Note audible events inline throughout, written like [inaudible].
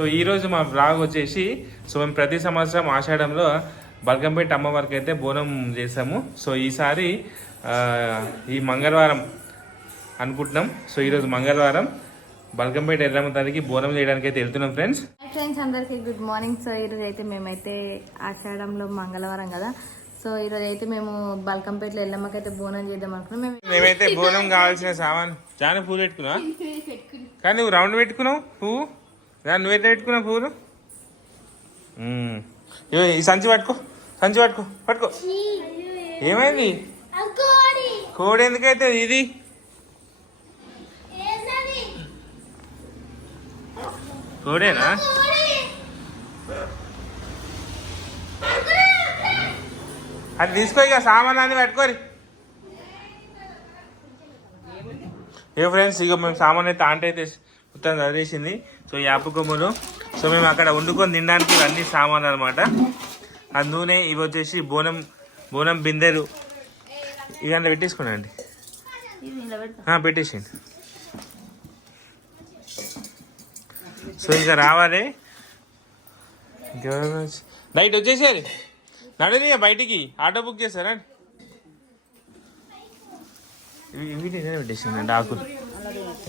So ఈ రోజు మా బ్లాగ్ వచ్చేసి సో మేము ప్రతి సంవత్సరం ఆషాఢంలో బల్కంపేట అమ్మవారికి అయితే బోనం చేసాము సో ఈసారి ఆ, ఈ మంగళవారం అనుకుంటున్నాం. సో ఈరోజు మంగళవారం బల్కంపేట ఎల్లమ్మ తల్లికి బోనం చేయడానికి అయితే వెళ్తున్నాం ఫ్రెండ్స్. హాయ్ ఫ్రెండ్స్ అందరికీ గుడ్ మార్నింగ్ సో ఈరోజు అయితే మేమైతే ఆషాఢంలో మంగళవారం కదా. సో ఈరోజు అయితే మేము బల్కంపేటలో ఎల్లమ్మకైతే బోనం చేద్దాం అనుకున్నాం. మేము మేమైతే బోనం కావాల్సిన సామాన్ చాలా పూలు పెట్టుకున్నా [laughs] కానీ నువ్వు రౌండ్ పెట్టుకున్నావు? పువ్వు కానీ నువ్వు ఎట్లా పెట్టుకున్నావు ఇగో ఈ సంచి పట్టుకో సంచి పట్టుకో పట్టుకో. ఏమైంది? కోడి ఎందుకైతే ఇది? కోడేనా? అది తీసుకో ఇక సామాన్ అన్ని పట్టుకోరి. ఏ ఫ్రెండ్స్ ఇక మేము సామాన్ అయితే ఆంట అయితే మొత్తం చదివేసింది సో ఈ యాప కొమ్ములు సో మేము అక్కడ వండుకొని తినడానికి ఇవన్నీ సామాన్ అనమాట ఆ నూనె ఇవి వచ్చేసి బోనం బోనం బిందెలు. ఇవి ఇలా పెడతాం పెట్టేసేయండి. సో ఇంకా రావాలి. ఇంకెవరైనా వచ్చి- వచ్చేసేది నడని బయటికి. ఆటో బుక్ చేశారండి ఇవి ఇవి నేనే పెట్టేసిందండి ఆకులు.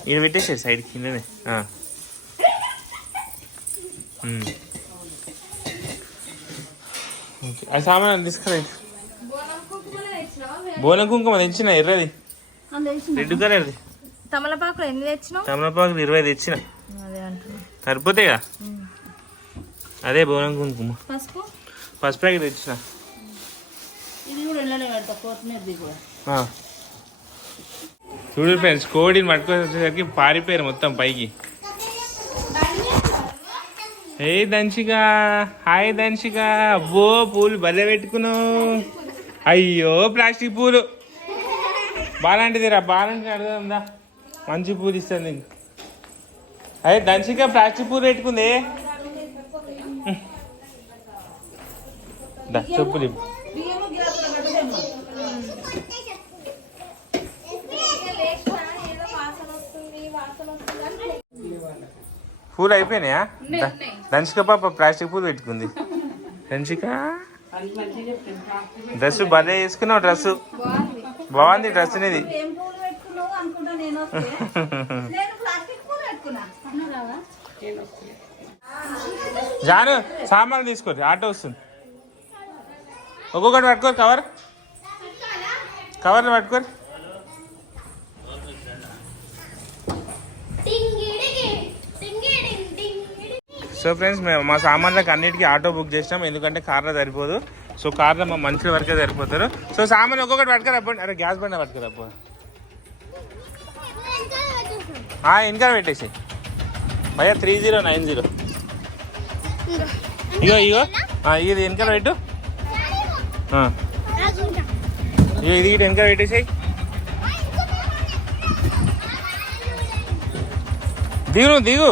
ఇది పెట్టేసారు సైడ్ కిందనే ఆ. ఓకే. ఆ సామాన్ తీసుకురా బోనం కుంకుమ తెచ్చిన ఎర్రది. రెడ్ కలర్ది తమలపాకులు ఎన్ని తెచ్చినావు? తమలపాకులు ఇరవై తెచ్చిన. సరిపోతాయిగా? అదే బోనం కుంకుమ. పసుపు? ఫస్ట్ ప్యాకెట్ తెచ్చిన. చూడు ఫ్రెండ్స్ కోడిని పట్టుకొని వచ్చేసరికి పారిపోయారు మొత్తం పైకి. ఏ దంచిక హాయ్ దంచిక అబ్బో పూలు భలే పెట్టుకున్నావు. అయ్యో ప్లాస్టిక్ పూలు. బాలాంటిది రా బాలాంటి అడగదా మంచి పూలు ఇస్తుంది నీకు. అదే దంచిక ప్లాస్టిక్ పూలు పెట్టుకుంది. చెప్పులు పూలు అయిపోయినాయా? దంచిక పాప ప్లాస్టిక్ పూలు పెట్టుకుంది. దంచిక డ్రెస్ భలే వేసుకున్నావు డ్రెస్ బాగుంది డ్రెస్ అనేది ఏం పూలు పెట్టుకున్నావు అనుకుంటా నేను వస్తే. నేను ప్లాస్టిక్ పూలు పెట్టుకున్నా. రావా జాను సామాన్లు తీసుకోరు ఆటో వస్తుంది. ఒక్కొక్కటి పట్టుకోరు కవర్. కవర్లు పట్టుకోరు సో ఫ్రెండ్స్ మేము మా సామాన్లకు అన్నిటికీ ఆటో బుక్ చేసినాం. ఎందుకంటే కార్లో సరిపోదు. సో కార్లో మా మనుషుల వరకే సరిపోతారు. సో సామాన్ ఒక్కొక్కటి పట్టుకురా అరే గ్యాస్ బండి పట్టుకురా అబ్బా. ఇంకా పెట్టేసి భయ్యా త్రీ జీరో నైన్ జీరో ఇగో ఇగో. ఇది వెనకాల పెట్టు. ఇగో ఇది వెనక వెనకాల పెట్టేసాయి. దిగు దిగు.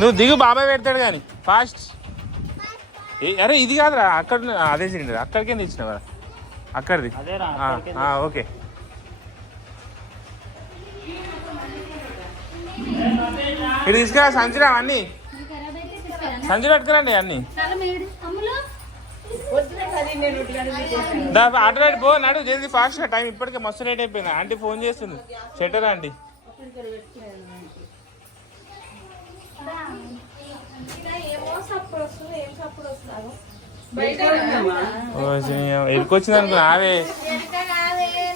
నువ్వు దిగు బాబాయ్ పెడతాడు కానీ. ఫాస్ట్ అరే ఇది కాదురా అక్కడ అదే సిలిండర్ అక్కడికే తెచ్చినావా అక్కడిది. ఓకే. ఇటు తీసుకురా సంచిరా అన్నీ. సంచి పట్టుకురండి అన్నీ. ఆటో రైడ్ పో నడు జల్దీ ఫాస్ట్గా టైం ఇప్పటికే మస్తు లేట్ అయిపోయింది. ఆంటీ ఫోన్ చేస్తుంది. షెటర్ ఆంటీ. ఎడుకొచ్చింది అనుకున్నా ఆవే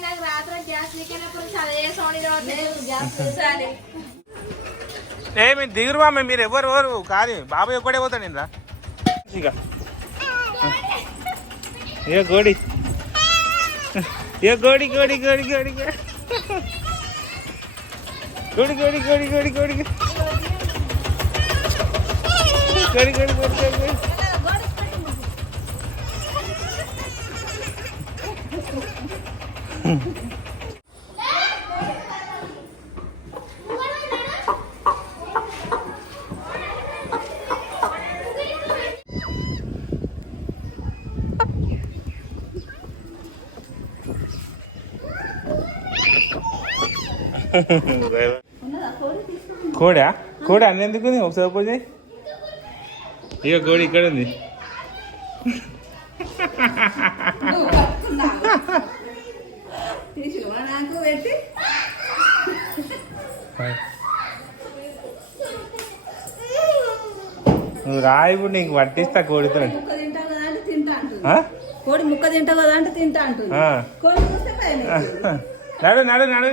నాకు రాత్రి గ్యాస్ లీక్ అయినప్పుడు అదే సౌండ్ గ్యాస్ చూసాలి. ఏ మీరు దిగురువా మీరు ఎవరు ఎవరు? కాదు బాబాయ్ ఒక్కడే పోతాడు ఇక. ఇక గోడి. ఇక గోడి గోడి గోడి గోడి గోడి. గోడి గోడి గోడి గోడి గోడి. గడి గడి గడి గడి కోడా కోడా అన్నెందుకు ఒకసారి పోయి ఇక కోడి ఇక్కడ ఉంది నువ్వు రాయి ఇప్పుడు నీకు పట్టిస్తా కోడితో? కోడి ముక్క తింటావు కదా అంటే తింటా అంటుంది. నడు నడు నడు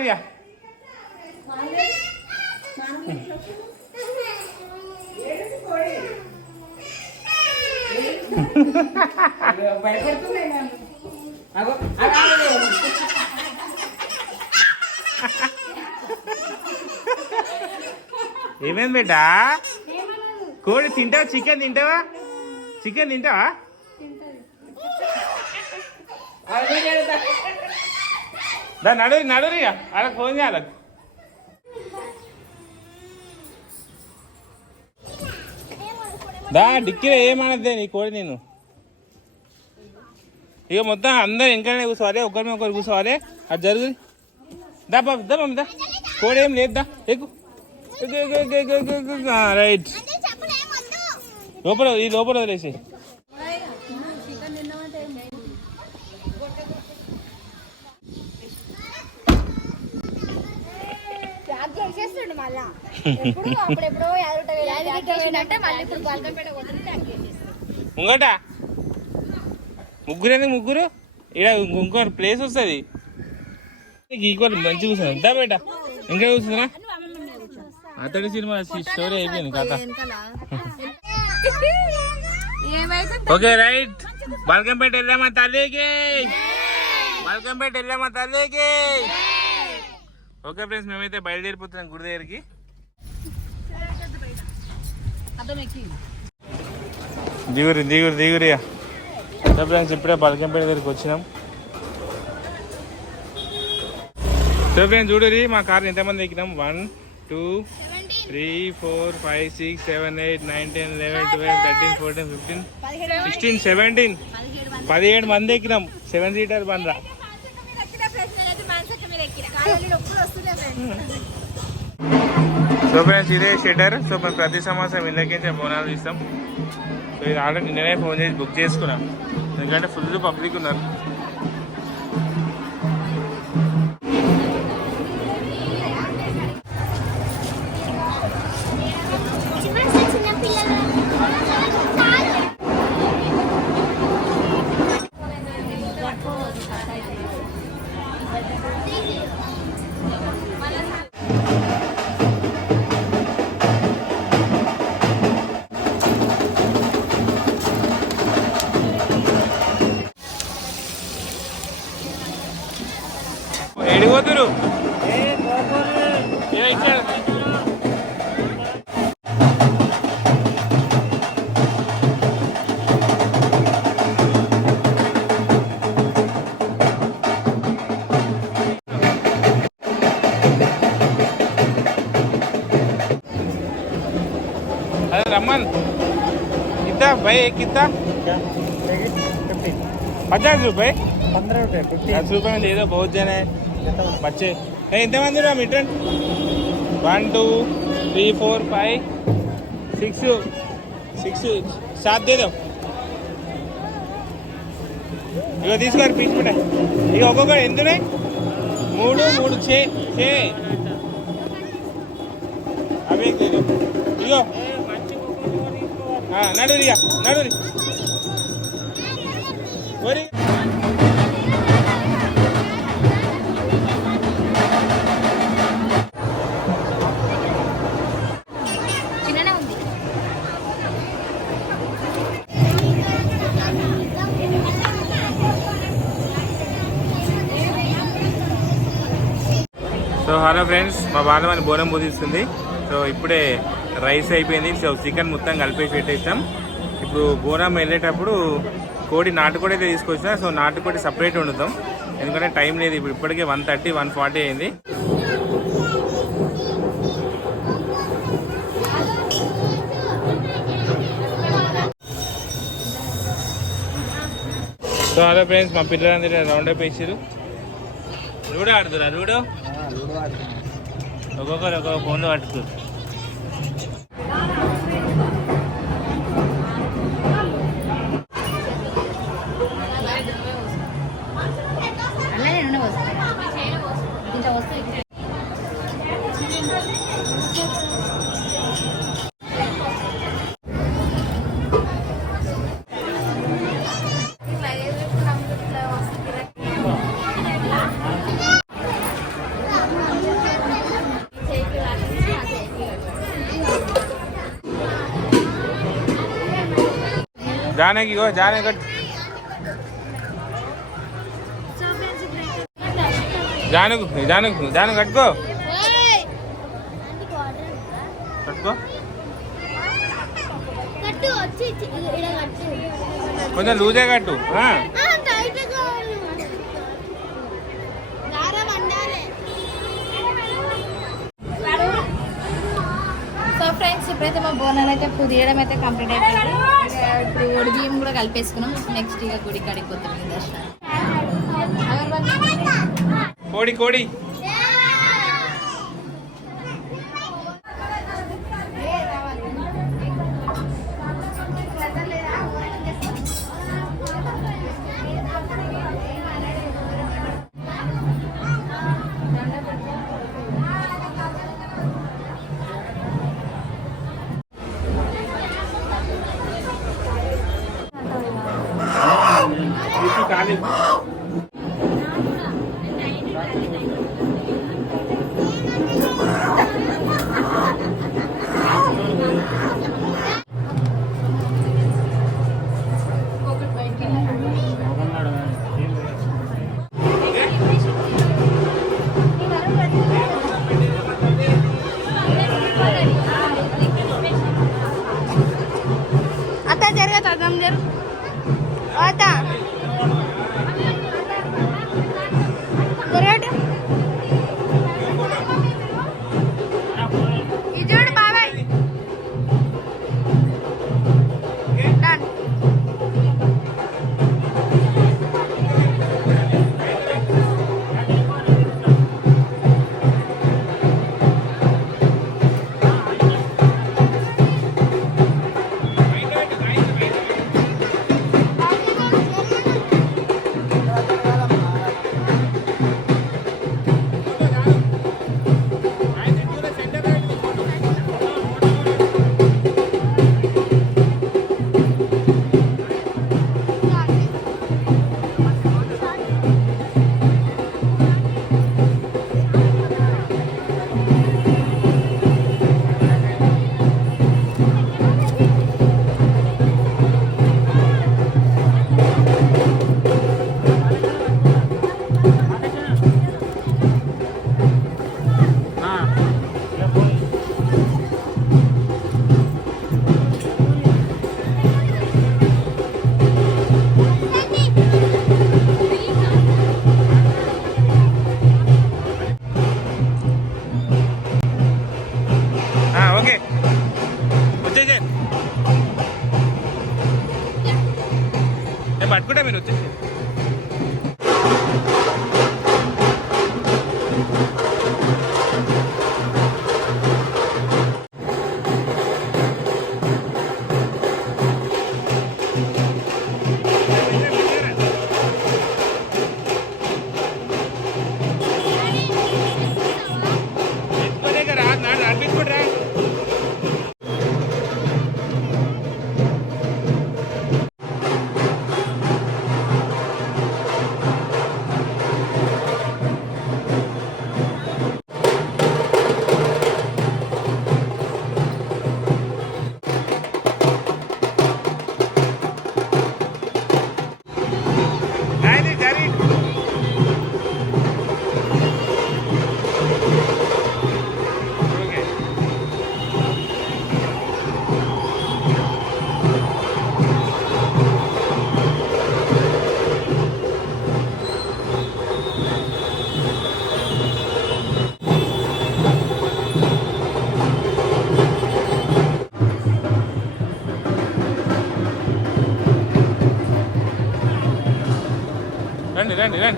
ఇక భయపడుతున్నాయి ఏమేం బేటా? కోడి తింటావా? చికెన్ తింటావా? చికెన్ తింటావా? అవి నడు నడురి అలా ఫోన్ చేయాలి. దా డిక్కీలో ఏమనద్దే నీ కోడి నేను? ఇక మొత్తం అందరు వెనకనే కూర్చోవాలి ఒకరి మీద ఒకరు కూర్చోవాలి. అది జరుగు దా బాబు దా బాబు దా. కోడి ఏం లేదు దా. ఎక్కు. రైట్. లోపల ఈ లోపల వదిలేసి [laughs] ముంగట. ముగ్గురు ఎందుకు ముగ్గురు? ఇక్కడ ఇంకో ప్లేస్ వస్తుంది. ఈక్వల్ మంచి కూర్చుంది. దా బేట. ఇంకా కూర్చుందా? అతడి సినిమా స్టోరీ అయిపోయింది కథ. ఓకే రైట్ బాల్కంపేట వెళ్ళామా తల్లికి? బాల్కంపేట వెళ్ళామా తల్లికి? ఓకే ఫ్రెండ్స్ మేమైతే బయలుదేరిపోతున్నాం గుడి దగ్గరికి దిగురు దిగురు దిగురు. ఫ్రెండ్స్ ఇప్పుడే బలకంపేట దగ్గరికి వచ్చినాం. సో ఫ్రెండ్స్ చూడరి మా కార్ ఎంతమంది ఎక్కినాం? One two three four five six seven eight nine ten eleven twelve thirteen fourteen fifteen sixteen seventeen పదిహేడు మంది ఎక్కినాం. సెవెన్ సీటర్ బండ్రా. సో ఫ్రెండ్స్ ఇదే షెటర్. సో మేము ప్రతి సంవత్సరం ఇళ్ళకించే బోనాలు ఇస్తాం సో ఇది ఆల్రెడీ నిన్ననే ఫోన్ చేసి బుక్ చేసుకున్నాం. ఎందుకంటే ఫుల్ పబ్లిక్ ఉన్నారు अरे रमन कितना भाई एक कितना पचास रुपए पंद्रह रुपये फिफ्टी दस रुपए में दे दो बहुत जन है बच्चे नहीं इंत मंदिर metre one two three four five six six సాత్ దే దో ఇక తీసుకోరు పీస్ పెట్ట ఇక ఒక్కొక్కటి ఎందున్నాయి మూడు మూడు చే చే అవి एक दे दो ఇగో నడురి ఒరి. సో హలో ఫ్రెండ్స్ మా బాలమని బోనం పూజిస్తుంది. సో ఇప్పుడే రైస్ అయిపోయింది. సో చికెన్ మొత్తం కలిపేసి పెట్టేసాం. ఇప్పుడు బోనం వెళ్ళేటప్పుడు కోడి నాటుకోడి అయితే తీసుకొచ్చిన సో నాటుకోడి సపరేట్ వండుతాం. ఎందుకంటే టైం లేదు. ఇప్పుడు ఇప్పటికే వన్ థర్టీ వన్ ఫార్టీ అయింది. సో హలో ఫ్రెండ్స్ మా పిల్లలందరూ రౌండ్ అప్ వేసారు లూడో ఆడుతురా లూడో? ఒక్కొక్కరు ఒక్కొక్క ఫోన్లో పట్టుకోరు. జానకి ఇగో జానకి కట్టు జానుకు జానుకు జాను కట్టుకో కట్టుకో కట్టు వచ్చి ఇక్కడ కట్టు కొంచెం లూజే కట్టు సో ఫ్రెండ్స్ ఇప్పుడైతే మా బోనాలు అయితే పుదియడం అయితే కంప్లీట్ అయిపోయింది. ఇప్పుడు ఒడి బియ్యం కూడా కలిపేసుకున్నాం. నెక్స్ట్ ఇక గుడి కాడికి పోతాం దర్శనం కోడి కోడి. కాదు [gasps]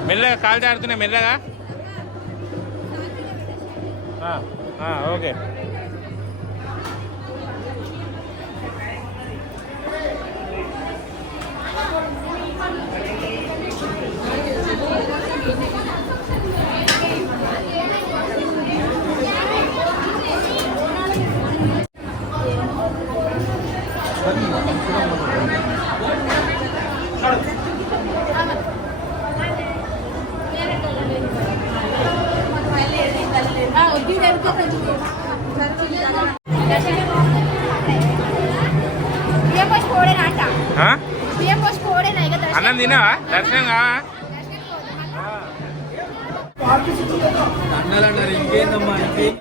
మెల్లగా కాలు జారుతున్నాయి మెల్లగా. ఓకే. అన్నారన్నారు ఇంకేందమ్మా ఇంకేం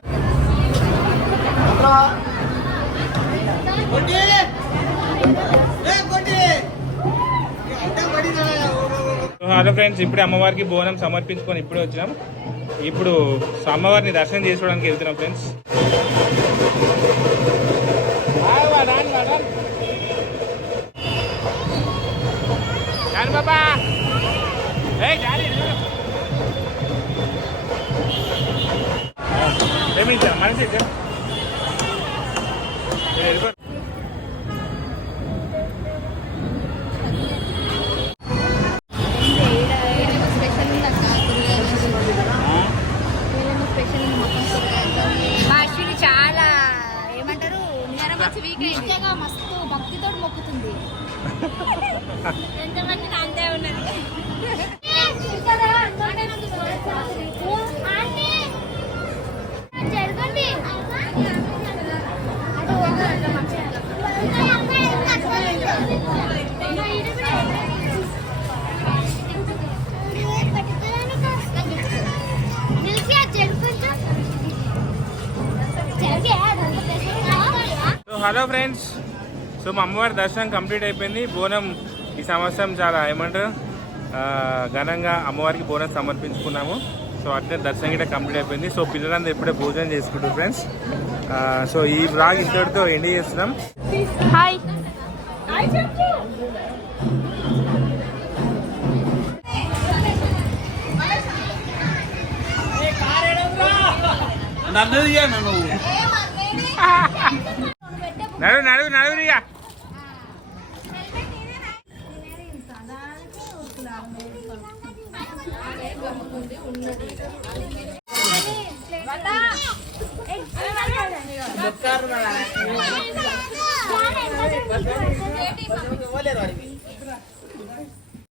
హలో ఫ్రెండ్స్ ఇప్పుడే అమ్మవారికి బోనం సమర్పించుకొని ఇప్పుడే వచ్చినాం. ఇప్పుడు అమ్మవారిని దర్శనం చేసుకోవడానికి వెళ్తున్నాం ఫ్రెండ్స్. బాబా 没讲，马上。హలో ఫ్రెండ్స్ సో మా అమ్మవారి దర్శనం కంప్లీట్ అయిపోయింది. బోనం ఈ సంవత్సరం చాలా ఏమంటారు? ఘనంగా అమ్మవారికి బోనం సమర్పించుకున్నాము. సో అట్లే దర్శనం కూడా కంప్లీట్ అయిపోయింది. సో పిల్లలందరూ ఇప్పుడే భోజనం చేసుకుంటారు ఫ్రెండ్స్ సో ఈ బ్లాగ్ ఇంతటితో ఎండ్ చేస్తున్నాం. హాయ్ నన్ను దిగాను [laughs] [laughs] నువ్వు నడు నడు నడువురిగా ఉన్నది